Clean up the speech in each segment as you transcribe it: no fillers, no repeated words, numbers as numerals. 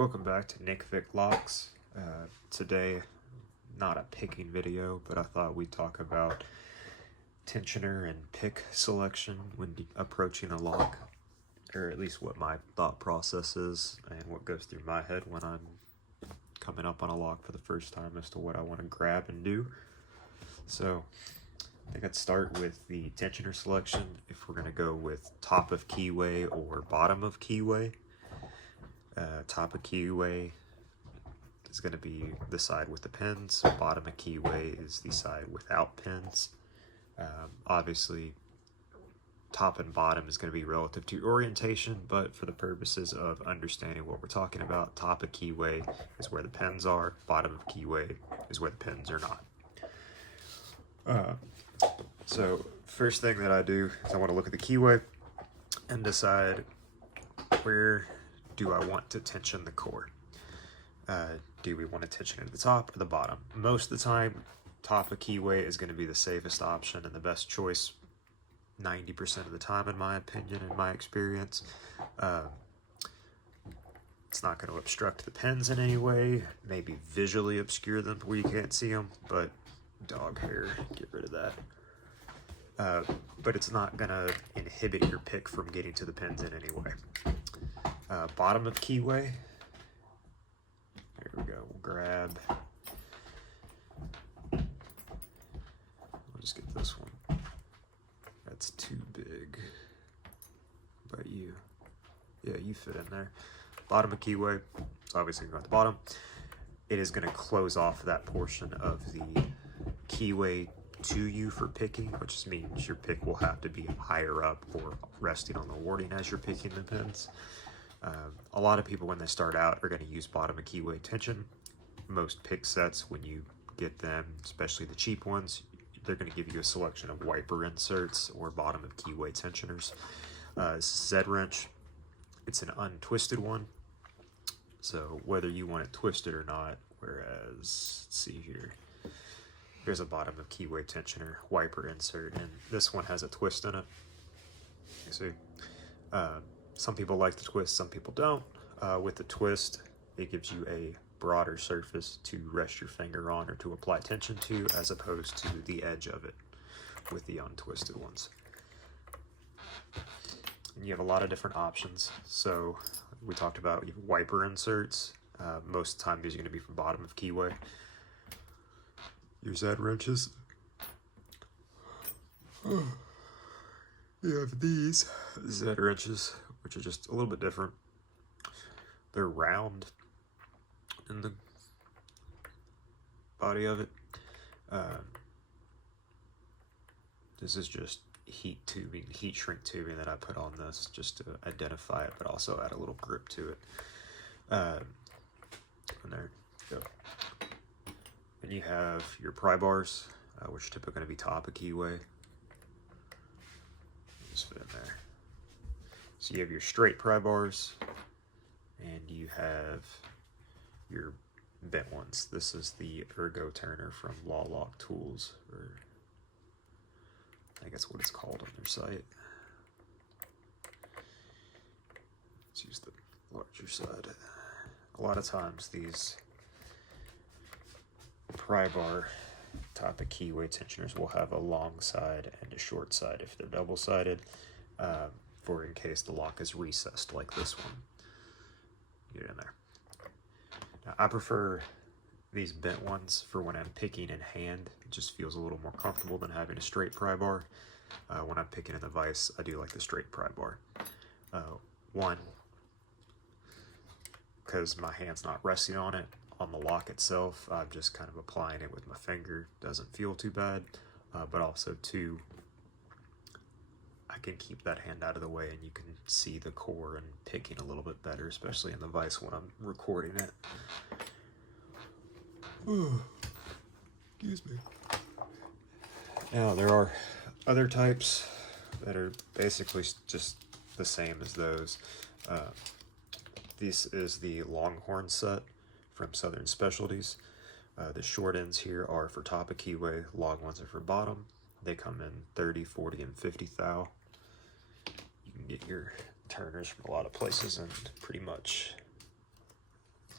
Welcome back to Nick Vic Locks. Today, not a picking video, but I thought we'd talk about tensioner and pick selection when approaching a lock, or at least what my thought process is and what goes through my head when I'm coming up on a lock for the first time as to what I want to grab and do. So I think I'd start with the tensioner selection if we're going to go with top of keyway or bottom of keyway. Top of keyway is going to be the side with the pins. Bottom of keyway is the side without pins. Obviously, top and bottom is going to be relative to orientation, but for the purposes of understanding what we're talking about, top of keyway is where the pins are. Bottom of keyway is where the pins are not. So first thing that I do is I want to look at the keyway and decide where do I want to tension the core. Do we want to tension it at the top or the bottom? Most of the time, top of keyway is going to be the safest option and the best choice 90% of the time, in my opinion, in my experience. It's not going to obstruct the pins in any way, maybe visually obscure them where you can't see them, but dog hair, get rid of that. But it's not going to inhibit your pick from getting to the pins in any way. Bottom of keyway, there we go, we'll grab, we'll just get this one, that's too big, but you fit in there. Bottom of keyway, it's obviously going to go at the bottom. It is going to close off that portion of the keyway to you for picking, which means your pick will have to be higher up or resting on the warding as you're picking the pins. A lot of people, when they start out, are going to use bottom of keyway tension. Most pick sets, when you get them, especially the cheap ones, they're going to give you a selection of wiper inserts or bottom of keyway tensioners. Z-wrench, it's an untwisted one, so whether you want it twisted or not, whereas, let's see here, there's a bottom of keyway tensioner wiper insert, and this one has a twist in it. You see? Some people like the twist, some people don't. With the twist, it gives you a broader surface to rest your finger on or to apply tension to, as opposed to the edge of it with the untwisted ones. And you have a lot of different options. So we talked about wiper inserts. Most of the time these are going to be from bottom of keyway. Your Z-wrenches. You have these Z-wrenches, which are just a little bit different. They're round in the body of it. This is just heat shrink tubing that I put on this just to identify it, but also add a little grip to it. And there you go. And you have your pry bars, which are typically going to be top of keyway. Just fit in there. So you have your straight pry bars, and you have your bent ones. This is the ergo turner from Law Lock Tools, or I guess what it's called on their site. Let's use the larger side. A lot of times these pry bar top of keyway tensioners will have a long side and a short side if they're double-sided, for in case the lock is recessed like this one. Get in there. Now, I prefer these bent ones for when I'm picking in hand. It just feels a little more comfortable than having a straight pry bar. When I'm picking in the vise, I do like the straight pry bar. One, because my hand's not resting on it. On the lock itself, I'm just kind of applying it with my finger. Doesn't feel too bad, but also two, I can keep that hand out of the way and you can see the core and picking a little bit better, especially in the vise when I'm recording it. Excuse me. Now, there are other types that are basically just the same as those. This is the Longhorn set from Southern Specialties. The short ends here are for top of keyway, long ones are for bottom. They come in 30, 40, and 50 thou. You can get your turners from a lot of places and pretty much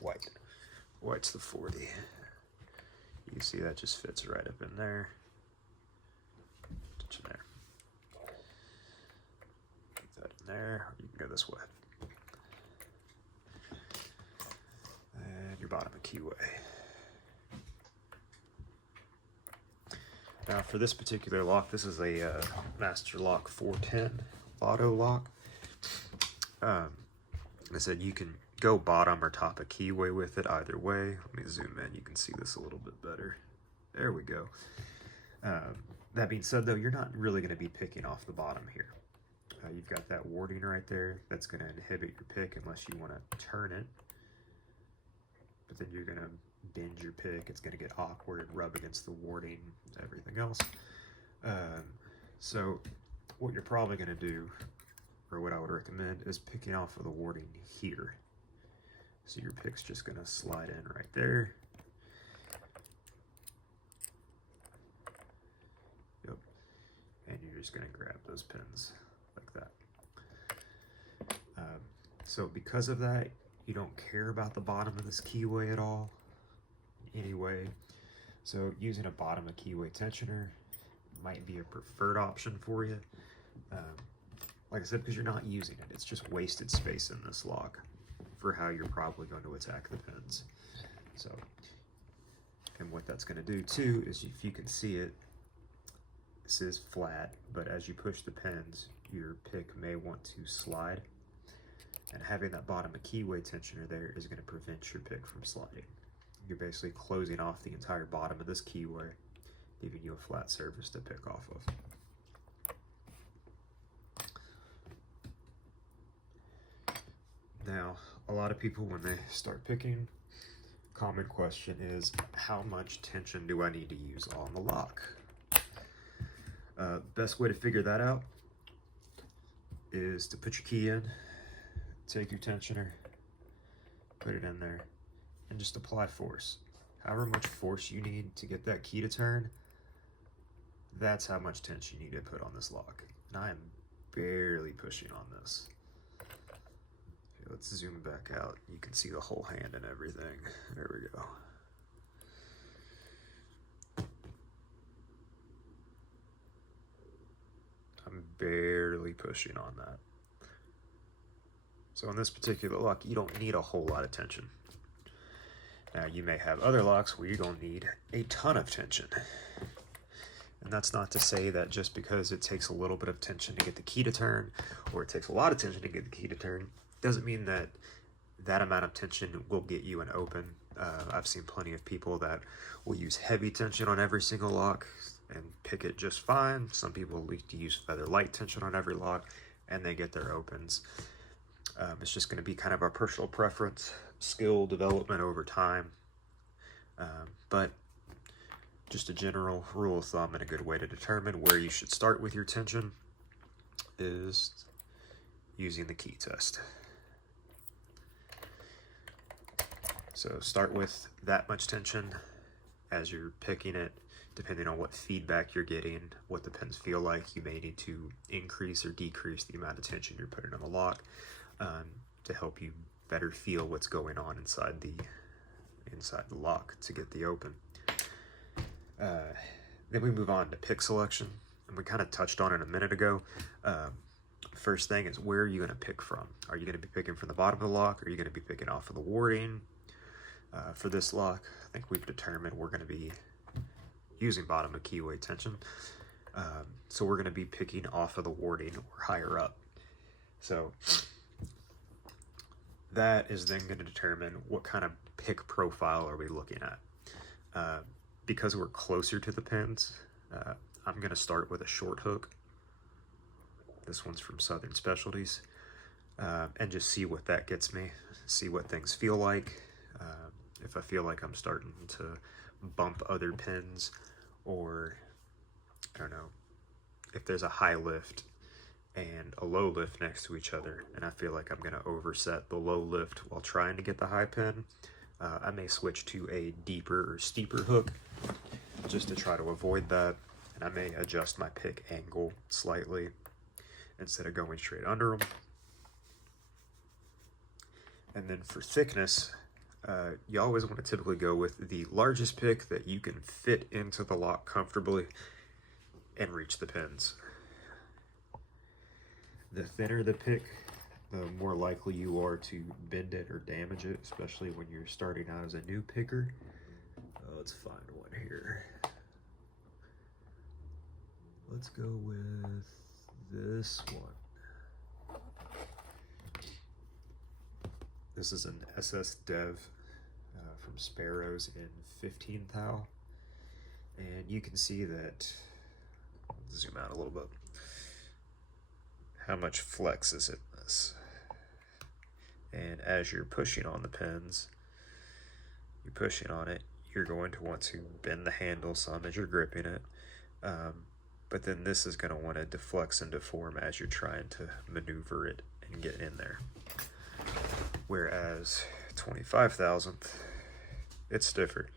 white. White's the 40. You see that just fits right up in there. Touch in there. Put that in there. You can go this way. And your bottom of keyway. Now for this particular lock, this is a Master Lock 410 auto lock. I said you can go bottom or top a keyway with it either way. Let me zoom in, you can see this a little bit better. There we go. That being said though, you're not really going to be picking off the bottom here. You've got that warding right there. That's going to inhibit your pick unless you want to turn it. But then you're going to bend your pick. It's going to get awkward, rub against the warding, everything else. So what you're probably going to do, or what I would recommend, is picking off of the warding here. So your pick's just going to slide in right there. Yep. And you're just going to grab those pins like that. So because of that, you don't care about the bottom of this keyway at all anyway. So using a bottom of keyway tensioner might be a preferred option for you. Like I said, because you're not using it, it's just wasted space in this lock for how you're probably going to attack the pins. So, and what that's going to do too is, if you can see it, this is flat, but as you push the pins, your pick may want to slide, and having that bottom of keyway tensioner there is going to prevent your pick from sliding. You're basically closing off the entire bottom of this keyway, giving you a flat surface to pick off of. Now, a lot of people, when they start picking, common question is, how much tension do I need to use on the lock? Best way to figure that out is to put your key in, take your tensioner, put it in there, and just apply force. However much force you need to get that key to turn, that's how much tension you need to put on this lock. And I am barely pushing on this. Okay, let's zoom back out. You can see the whole hand and everything. There we go. I'm barely pushing on that. So in this particular lock, you don't need a whole lot of tension. Now you may have other locks where you're going to need a ton of tension. And that's not to say that just because it takes a little bit of tension to get the key to turn, or it takes a lot of tension to get the key to turn, doesn't mean that that amount of tension will get you an open. I've seen plenty of people that will use heavy tension on every single lock and pick it just fine. Some people like to use feather light tension on every lock and they get their opens. It's just going to be kind of our personal preference, skill development over time. But just a general rule of thumb and a good way to determine where you should start with your tension is using the key test. So start with that much tension as you're picking it. Depending on what feedback you're getting, what the pins feel like, you may need to increase or decrease the amount of tension you're putting on the lock to help you better feel what's going on inside the lock to get the open. Then we move on to pick selection, and we kind of touched on it a minute ago. First thing is, where are you going to pick from? Are you going to be picking from the bottom of the lock? Or are you going to be picking off of the warding? For this lock, I think we've determined we're going to be using bottom of keyway tension. So we're going to be picking off of the warding or higher up. So that is then going to determine what kind of pick profile are we looking at. Because we're closer to the pins, I'm going to start with a short hook. This one's from Southern Specialties. And just see what that gets me. See what things feel like. If I feel like I'm starting to bump other pins, or I don't know, if there's a high lift and a low lift next to each other and I feel like I'm going to overset the low lift while trying to get the high pin, I may switch to a deeper or steeper hook just to try to avoid that, and I may adjust my pick angle slightly instead of going straight under them. And then for thickness, you always want to typically go with the largest pick that you can fit into the lock comfortably and reach the pins. The thinner the pick, the more likely you are to bend it or damage it, especially when you're starting out as a new picker. Let's find one here. Let's go with this one. This is an SS Dev from Sparrows in 15 thou. And you can see that, zoom out a little bit, how much flex is in this. And as you're pushing on the pins, you're pushing on it, you're going to want to bend the handle some as you're gripping it. But then this is going to want to deflex and deform as you're trying to maneuver it and get in there. Whereas 25 thousandth, it's stiffer.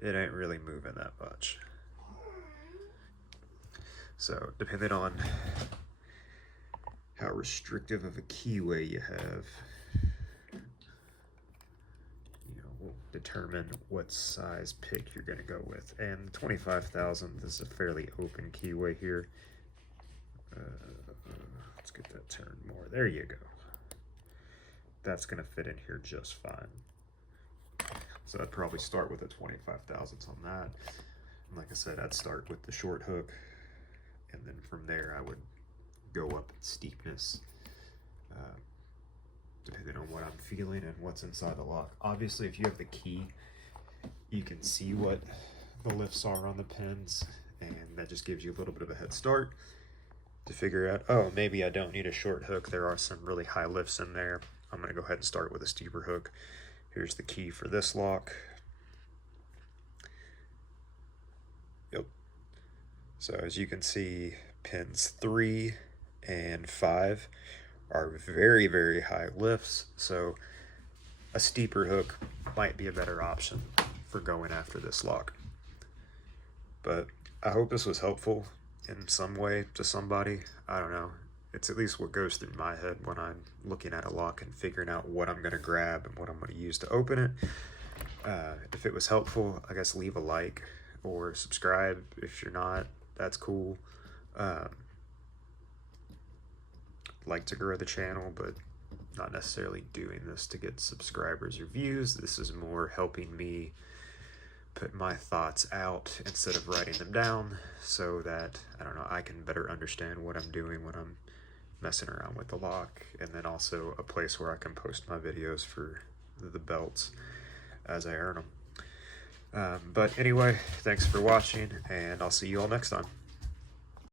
It ain't really moving that much. So depending on how restrictive of a keyway you have, will determine what size pick you're going to go with. And 25 thousandth is a fairly open keyway here. Let's get that turned more. There you go. That's going to fit in here just fine. So I'd probably start with a 25 thousandths on that. And like I said, I'd start with the short hook, and then from there I would go up in steepness, depending on what I'm feeling and what's inside the lock. Obviously, if you have the key, you can see what the lifts are on the pins, and that just gives you a little bit of a head start to figure out, oh, maybe I don't need a short hook. There are some really high lifts in there. I'm going to go ahead and start with a steeper hook. Here's the key for this lock. Yep. So as you can see, pins 3 and 5 are very, very high lifts. So a steeper hook might be a better option for going after this lock. But I hope this was helpful in some way to somebody. I don't know. It's at least what goes through my head when I'm looking at a lock and figuring out what I'm going to grab and what I'm going to use to open it. If it was helpful, I guess leave a like or subscribe. If you're not, that's cool. Like to grow the channel, but not necessarily doing this to get subscribers or views. This is more helping me put my thoughts out instead of writing them down, so that, I don't know, I can better understand what I'm doing when I'm messing around with the lock, and then also a place where I can post my videos for the belts as I earn them. But anyway, thanks for watching, and I'll see you all next time.